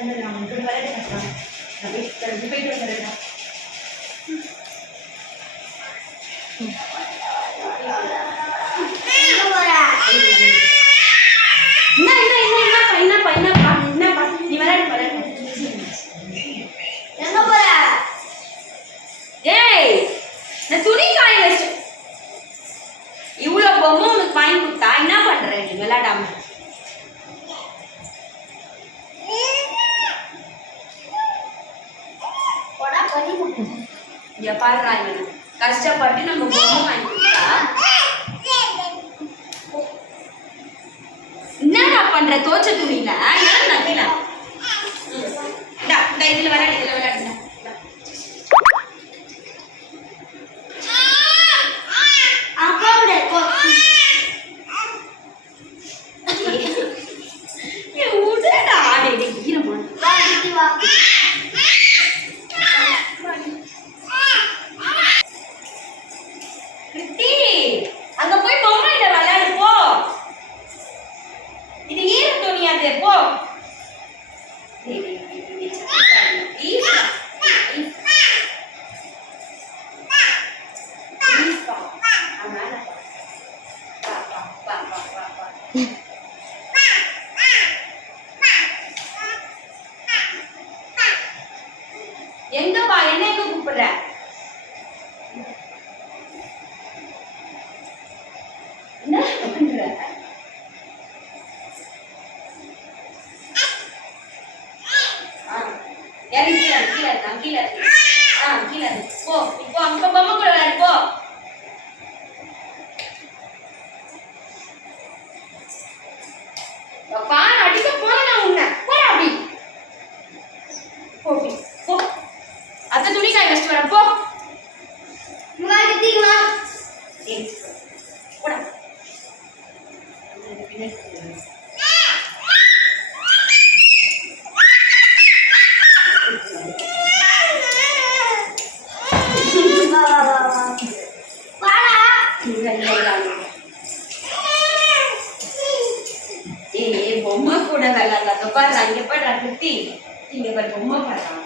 நான் உங்களுக்கு விளையாடுறேன். நான் போயிட்டு வந்துடுறேன். நீ விளையாடு. எங்க போற? ஏய், நான் துணி காய வச்சு இவ்வளவு பொம்மை உனக்கு வாங்கி கொடுத்தா என்ன பண்ற நீ விளையாடாம? இங்க பாருடா, இவன் கஷ்டப்பட்டு நம்ம பொம்மை வாங்கி கொடுத்தா என்னடா பண்ற? தோச்ச துணியில நக்கில இதுல விளையாடு, இதுல விளையாடு. அங்க போய் பொம்மையில விளையாடு போ. இது ஈர துணியாது போ. எங்க வா, என்ன எங்க கூப்பிடுற? என்ன பண்ற? கீழே போ. இப்போ அங்க பொம்மை கூட விளையாடு போ. பான் அடிக்க போன நான் உன்னை போற அப்படி போ போ. அத்தை துணி காய வச்சுட்டு வர போ. போடா. பொம்மை கூட விளையாடல பாரு. இங்க பாரு கிருத்தி, இங்க பாரு பொம்மை பாடுறான்.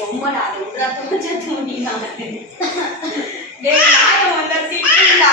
பொம்மைடா, அது விடுறா துணிச்ச துணிதான். நாயம் வந்தா திட்டுடா.